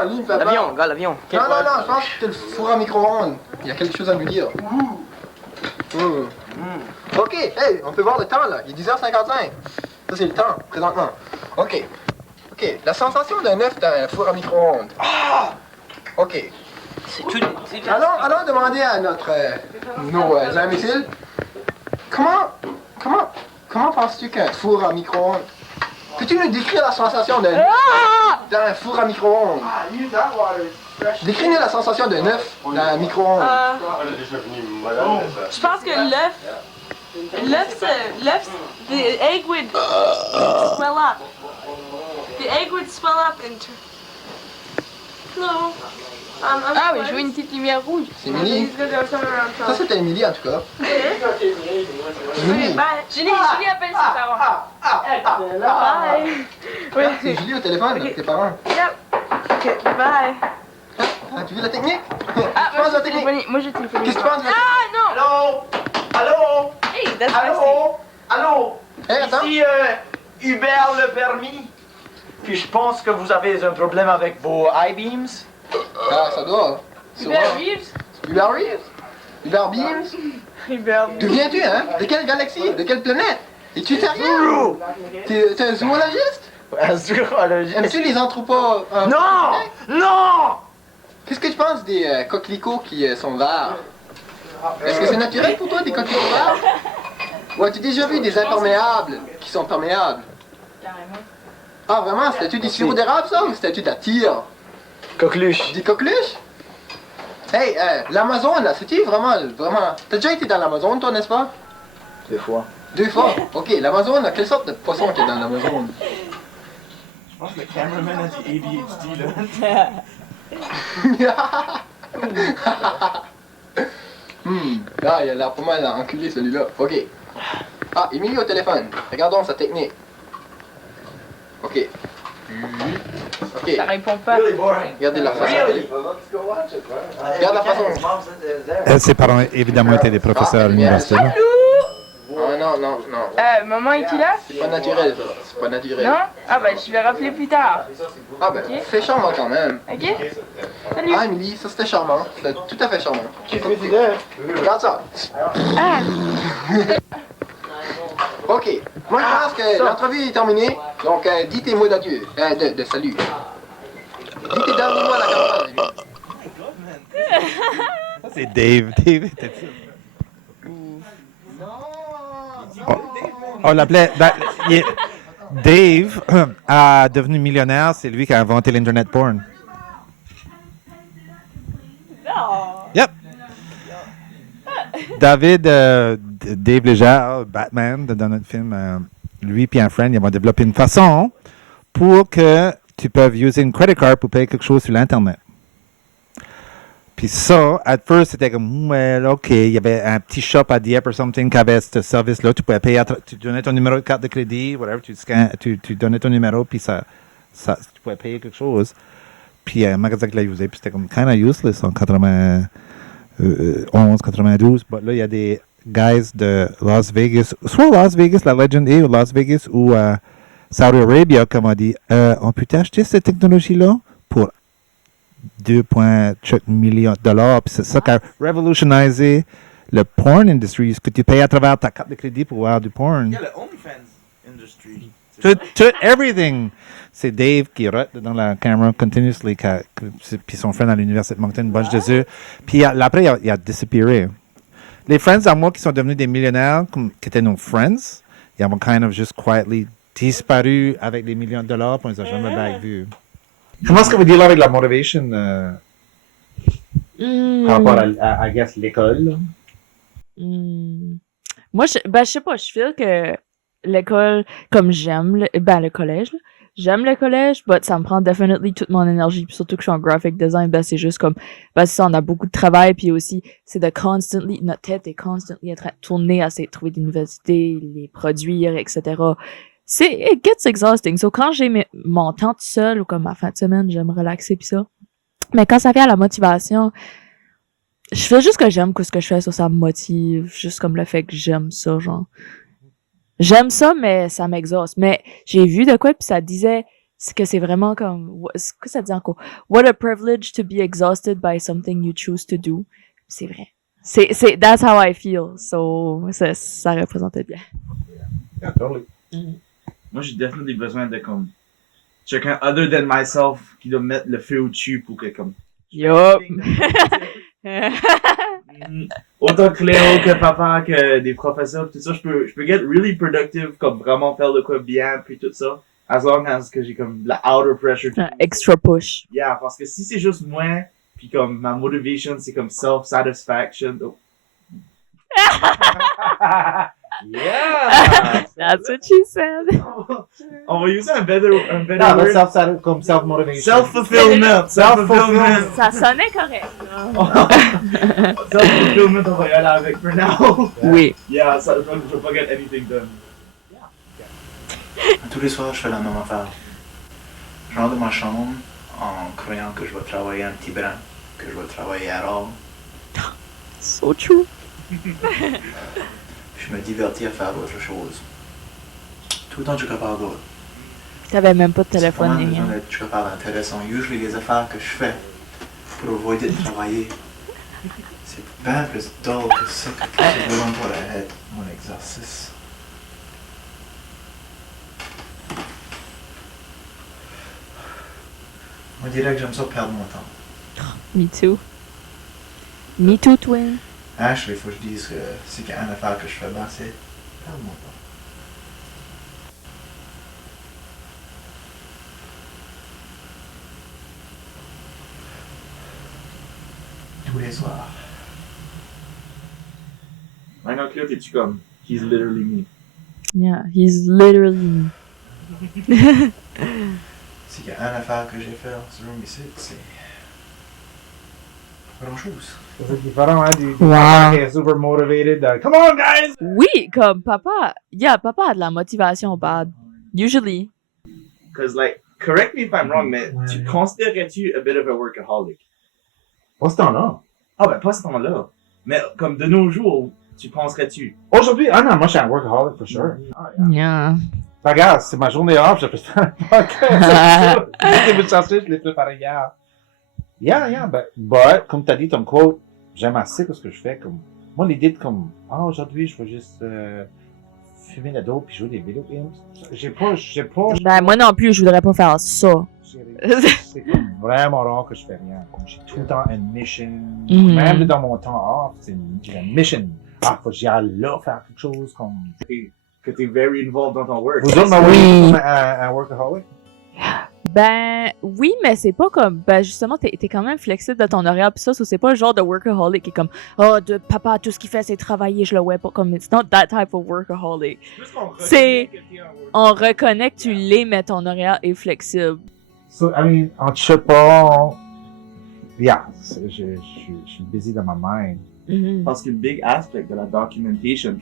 lui, il me fait L'avion, peur. gars, l'avion. Non, je pense que c'est le four à micro-ondes. Il y a quelque chose à nous dire. Ok, hey, on peut voir le temps là. Il est 10h55. Ça, c'est le temps, présentement. Ok, la sensation d'un œuf dans un four à micro-ondes. Ok. Allons demander à nos imbéciles. Comment penses-tu qu'un four à micro-ondes... Peux-tu nous décrire la sensation d'un œuf dans un four à micro-ondes? Décris-nous la sensation d'un œuf dans un micro-ondes. Je pense que l'œuf, the egg would swell up. The egg would swell up and Hello. Ah oui, je vois une petite lumière rouge. C'est Émilie. Ça, c'était Émilie, en tout cas. Émilie. Julie appelle ses parents. Bye. Oui. C'est Julie au téléphone, avec tes parents. Yep. Ok, bye. As-tu vu la technique? Ah, Tu penses à la technique? moi j'ai téléphoné. Qu'est-ce que tu penses de la Ah non! Allô? Hey, that's spicy. Allô? Hey, attends. Ici Hubert le permis. Puis je pense que vous avez un problème avec vos I-beams. Ah, ça doit. Hubert Reeves? Hubert Reeves? Hubert Beams? Hubert D'où viens-tu, hein? De quelle galaxie? De quelle planète? Es-tu sérieux? T'es un zoologiste? Un zoologiste. Aimes-tu les anthropos... Non! Non! Qu'est-ce que tu penses des coquelicots qui sont verts? Est-ce que c'est naturel pour toi, des coquelicots verts? Ou as-tu déjà vu des imperméables qui sont perméables? Carrément. Ah, vraiment? C'était-tu des sirops d'érable, ça? Ou c'était-tu de la tire? Coqueluche. Des coqueluches? Hey, l'Amazone, là, c'est-tu vraiment... T'as déjà été dans l'Amazone, toi, n'est-ce pas? 2 fois. 2 fois? Ok, l'Amazone, quelle sorte de poisson qu'il y a dans l'Amazone? Je pense que le cameraman a du ADHD là. Ah, il a l'air pas mal enculé, celui-là. Ok. Ah, Émilie au téléphone. Regardons sa technique. Ok. Ok. Ok. Ça répond pas. Regardez la façon. Regarde la façon. Ses parents, évidemment, étaient des professeurs à l'université. là. Non. Maman est-tu là? C'est pas naturel, ça. C'est pas naturel. Non? Ah ben, je vais rappeler plus tard. Ah ben, c'est charmant quand même. Ok? Salut. Ah, Emily, ça c'était charmant. C'était tout à fait charmant. Regarde ça. Ah! Ok. Moi, je pense que l'entrevue est terminée. Donc, dis tes mots d'adieu. De salut. Dis tes derniers mots à la caméra. Ça, c'est Dave. Dave était ça. On l'appelait. Dave a devenu millionnaire, c'est lui qui a inventé l'Internet porn. Non! Yep. Dave Légère, Batman, dans notre film, lui et un friend, ils vont développer une façon pour que tu peux utiliser une credit card pour payer quelque chose sur l'Internet. Puis ça, at first, c'était comme, well, OK, il y avait un petit shop à Dieppe or something qui avait ce service-là. Tu pouvais payer, tu donnais ton numéro de carte de crédit, whatever, tu donnais ton numéro, puis tu pouvais payer quelque chose. Puis un magasin qui l'a usé, puis c'était comme kind of useless en 91, 92. Mais là, il y a des guys de Las Vegas, soit Las Vegas, la Legend est, ou Las Vegas, ou Saudi Arabia, comme on dit, on peut t'acheter cette technologie-là pour 2,3 millions de dollars. Puis c'est ça qui a révolutionnisé le porn industry, ce que tu payes à travers ta carte de crédit pour voir du porn. Il y a le OnlyFans industry. Tout, everything. C'est Dave qui rote dans la caméra continuously, puis son friend à l'université de Moncton, une bunch de eux. Puis après, il a disappearé. Les friends à moi qui sont devenus des millionnaires, qui étaient nos friends, ils ont kind of just quietly disparu avec des millions de dollars, puis on les a jamais back vus. Comment est-ce que vous dealez avec la motivation par rapport à I guess, l'école? Moi, je sais pas, je feel que l'école, comme j'aime, le collège, là, j'aime le collège, mais ça me prend definitely toute mon énergie, puis surtout que je suis en graphic design, c'est juste comme, c'est ça, on a beaucoup de travail, puis aussi, c'est de constantly, notre tête est constantly en train de tourner à essayer de trouver des nouvelles, les produire, etc. It gets exhausting. So, quand j'ai mon temps tout seul ou comme ma fin de semaine, j'aime relaxer pis ça. Mais quand ça vient à la motivation, je fais juste que j'aime ce que je fais, ça me motive. Juste comme le fait que j'aime ça, genre. J'aime ça, mais ça m'exhauste. Mais j'ai vu de quoi, puis ça disait que c'est vraiment comme... Qu'est-ce que ça dit encore? What a privilege to be exhausted by something you choose to do. C'est vrai. That's how I feel. So, ça représentait bien. Yeah, totally. Moi, j'ai définitivement besoin de comme quelqu'un other than myself qui doit mettre le feu au-dessus pour que comme. Yup. Autant Cléo que papa que des professeurs tout ça, je peux get really productive comme vraiment faire de quoi bien puis tout ça. As long as que j'ai comme la outer pressure. Extra push. Yeah, parce que si c'est juste moi puis comme ma motivation c'est comme self-satisfaction. Oh. Yeah! That's what she said. On va user un better Non, word. comme self-motivation. Self-fulfillment. Self-fulfillment. Ça sonnait correct. Self-fulfillment, on va y aller avec for now. Oui. Yeah, ça, je vais pas get anything done. Tous les soirs, je fais la même affaire. Je rentre dans ma chambre en croyant que je vais travailler un petit brin, que je vais travailler à l'or. So true. Je me divertis à faire autre chose. Tout le temps, je suis capable d'autre. T'avais même pas de téléphone ni rien. Je suis capable d'intéressant. Usually, les affaires que je fais pour avoider de travailler, c'est bien plus dull que ça que c'est vraiment pour être mon exercice. On dirait que j'aime ça perdre mon temps. Me too. Me too, twin. Ashley, il faut que je dise que c'est qu'il y a une affaire que je fais bien, c'est perdre mon temps. Tous les soirs. Maintenant, Cléo, t'es-tu comme, he's literally me. Yeah, he's literally me. C'est qu'il y a une affaire que j'ai fait dans ce room ici, c'est pas grand-chose. C'est différent, hein, du Wow. papa qui est super motivated. Come on, guys! Oui, comme papa. Yeah, papa a de la motivation bad. Usually. Cause like, correct me if I'm wrong, mais tu te considérerais-tu a bit of a workaholic? Pas ce temps-là. Ah ben, pas ce temps-là. Mais comme de nos jours, tu penserais-tu? Aujourd'hui, non, moi, je suis un workaholic, for sure. Ah, Yeah. Regarde, c'est ma journée off, j'ai fait ça un podcast. Je vais me chercher, je l'ai préparé hier. Yeah, but, comme t'as dit, ton quote, j'aime assez ce que je fais. Comme, moi, l'idée de comme, aujourd'hui, je vais juste fumer la dope puis jouer des video games. J'ai pas. Ben, moi non plus, je voudrais pas faire ça. C'est comme vraiment rare que je fais rien. Comme j'ai tout le temps une mission. Mhm. Même dans mon temps off, c'est une mission. Faut que j'y aille là faire quelque chose comme. Que t'es very involved dans ton work. Vous autres m'envoyez comme un workaholic? Ben, oui, mais c'est pas comme. Ben, justement, t'es quand même flexible de ton horaire, pis ça, c'est pas le genre de workaholic qui est comme, de papa, tout ce qu'il fait, c'est travailler, je le vois pas comme. It's not that type of workaholic. C'est. On reconnaît que tu l'es, mais ton horaire est flexible. So, I mean, en pas. Yeah, je suis busy dans ma mind. Parce que le big aspect de la documentation,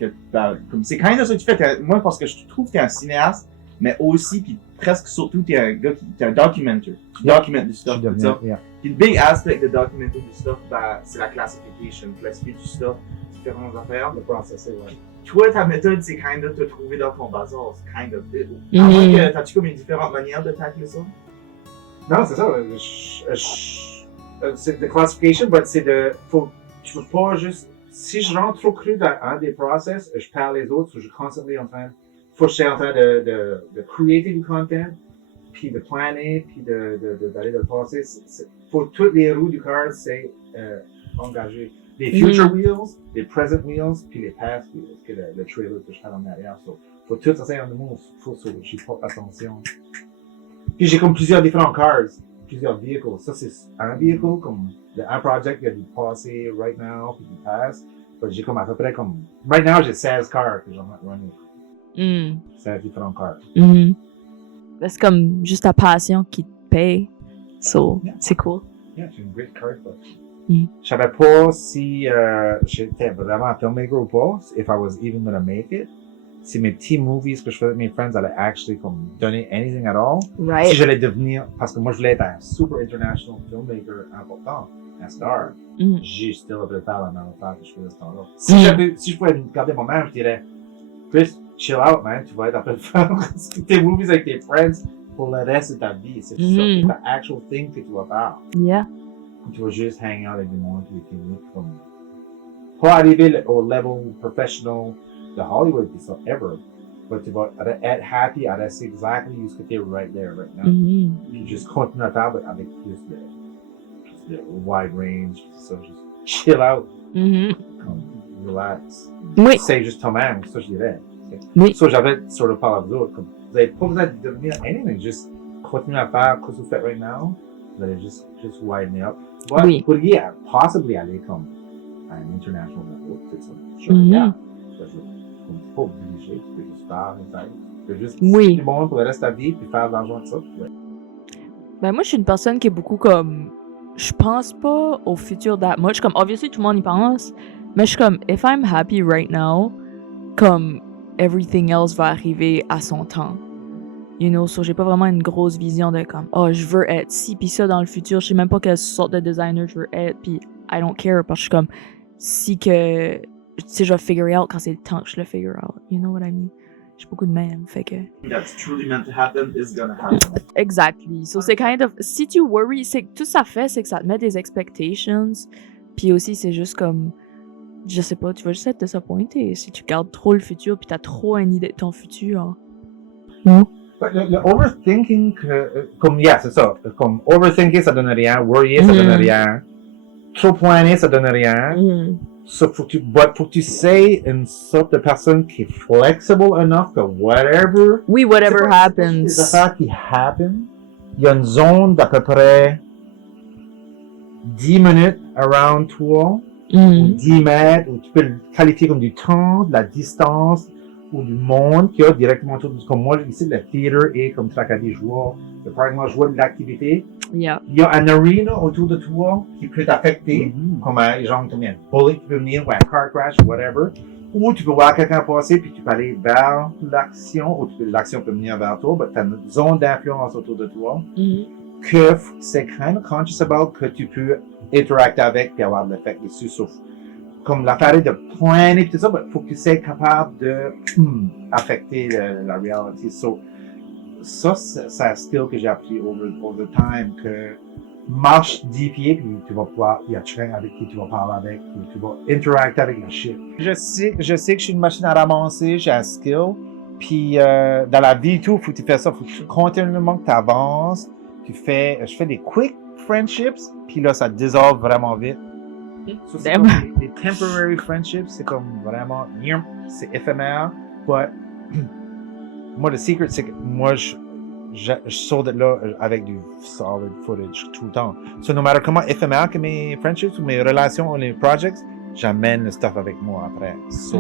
comme c'est kind of ça que tu fais. Moi, parce que je trouve que t'es un cinéaste, mais aussi, puis presque surtout, t'es un gars t'es un documenter. Tu documentes du stuff, tout ça. Puis le big aspect de documenter du stuff, c'est la classification, classifier du stuff, différentes affaires. Le processer, ouais. Toi, ta méthode, c'est kind of te trouver dans ton bazar, c'est kind of it. À moins que t'as-tu comme une différente manière de tacler ça? Non, c'est ça. C'est de classification, mais c'est de. Tu peux pas juste. Si je rentre trop cru dans un des process, je perds les autres, je suis constamment en train. Faut que je sois en train de créer du content, puis de planer, puis d'aller dans le passé. Faut toutes les roues du car, c'est engager. Les future wheels, les present wheels, puis les past wheels, que le trailer que je fais en arrière. So, faut tout ça en move. Faut que j'y porte attention. Puis j'ai comme plusieurs différents cars, plusieurs vehicles. Ça, c'est un véhicule, comme un project qui a du passé right now, puis du past. J'ai comme à peu près comme. Right now, j'ai 16 cars que j'en ai running. 16 différents cars. C'est comme juste ta passion qui te paye. So, c'est cool. Yeah, j'ai une great car. Je savais pas si j'étais vraiment un filmmaker ou pas, if I was even gonna make it. Si mes petits movies que je faisais avec mes friends allaient actually comme donner anything at all. Right. Si j'allais devenir, parce que moi je voulais être un super international filmmaker important, un star. J'ai still able de faire la même affaire que je faisais ce temps-là. Si je pouvais garder mon même, je dirais, Chris, chill out, man, tu vas être en train de faire tes movies avec tes friends pour le reste de ta vie. C'est ça, c'est la actual thing que tu vas faire. Yeah. Tu vas juste hang out avec du monde qui est comme. Pas arriver au level professional de Hollywood, pis ça, ever. But tu vas être happy à rester exactly où tu es right there, right now. Puis juste continuer à faire avec plus de wide range, ça, juste chill out. Comme, relax. Oui. C'est juste toi-même, ça je dirais. Oui. Ça, j'avais sur le parler à vous autres. Comme, vous n'avez pas besoin de devenir anything, juste continuer à faire ce que vous faites right now. Vous allez just widen it up. But oui. Vous pourriez possibly aller comme à un international level, c'est ça. Sure, yeah. Pas obligé, tu peux juste faire, tu peux juste oui. C'est bon pour le reste de ta vie puis faire de l'argent de ça. Ouais. Ben moi je suis une personne qui est beaucoup comme je pense pas au futur that much, comme obviously tout le monde y pense, mais je suis comme if I'm happy right now, comme everything else va arriver à son temps. You know, so j'ai pas vraiment une grosse vision de comme je veux être ci pis ça dans le futur, je sais même pas quelle sorte de designer je veux être pis I don't care parce que je suis comme si que tu sais, je vais figure out quand c'est le temps que je le figure out. You know what I mean? J'ai beaucoup de même, fait que. That's truly meant to happen is gonna happen. Exactly. So c'est kind of. Si tu worry, c'est que tout ça fait, c'est que ça te met des expectations. Puis aussi, c'est juste comme. Je sais pas, tu vas juste être disappointé si tu gardes trop le futur puis t'as trop une idée de ton futur. Le overthinking, comme, c'est ça. Comme, overthinking, ça donne rien. Worrier, ça donne rien. Trop planer, ça donne rien. So, faut que tu sais une sorte de personne qui est flexible enough que whatever. Oui, whatever happens. Les affaires qui happen, il y a une zone d'à peu près 10 minutes around toi, ou 10 mètres, où tu peux le qualifier comme du temps, de la distance, ou du monde qu'il y a directement autour de toi. Comme moi, ici, le theater est comme Tracadie joueur, le parking lot joueur de l'activité. Yeah. Il y a un arena autour de toi qui peut t'affecter, comme un genre comme un bullet qui peut venir, ou un car crash, ou whatever. Ou tu peux voir quelqu'un passer, puis tu peux aller vers l'action, ou l'action peut venir vers toi, mais tu as une zone d'influence autour de toi que c'est kind of conscious about, que tu peux interagir avec et avoir de l'effet dessus. Sauf, comme l'affaire de planer, tout ça, il faut que tu sois capable de affecter la réalité. So, ça, c'est un skill que j'ai appris over time, que marche 10 pieds, puis tu vas pouvoir, il y a quelqu'un avec qui tu vas parler avec, puis tu vas interagir avec le shit. Je sais que je suis une machine à ramasser, j'ai un skill, puis dans la vie, tout, faut que tu fasses ça, faut que tu continuellement que tu avances, je fais des quick friendships, puis là, ça dissolve vraiment vite. So, c'est comme des temporary friendships, c'est comme vraiment, c'est éphémère, but moi, le secret, c'est que moi, je sors de là avec du solid footage tout le temps. So, no matter comment éphémère que mes friendships ou mes relations ou les projects, j'amène le stuff avec moi après. So,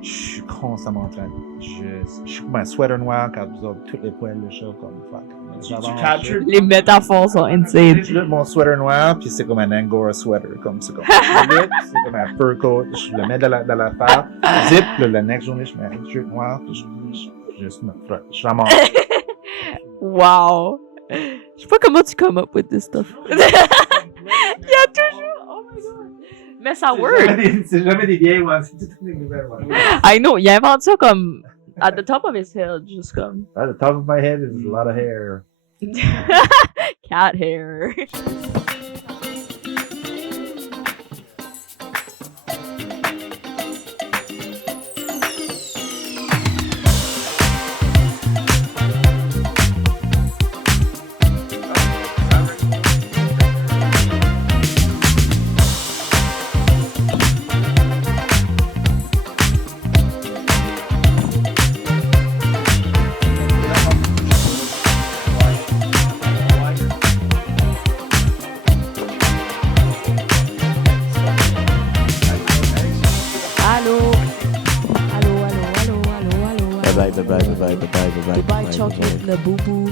je suis constamment en train je suis comme un sweater noir qui absorbe toutes les poils de chat comme fuck. Tu captures. Les métaphores sont insane. Je mon sweater noir, puis c'est comme un Angora sweater. C'est comme un fur coat. Je le mets dans la face. Zip, la next journée, je mets un shirt noir, puis je me frotte. Je ramasse. Wow! Je sais pas comment tu come up with this stuff. Il y a toujours... Oh my god! Mais ça work! C'est jamais des vieilles ones, c'est toutes des nouvelles ones. I know, il invente ça comme... At the top of his head, juste comme... At the top of my head is a lot of hair. Cat hair. Bye, chocolate, le boubou.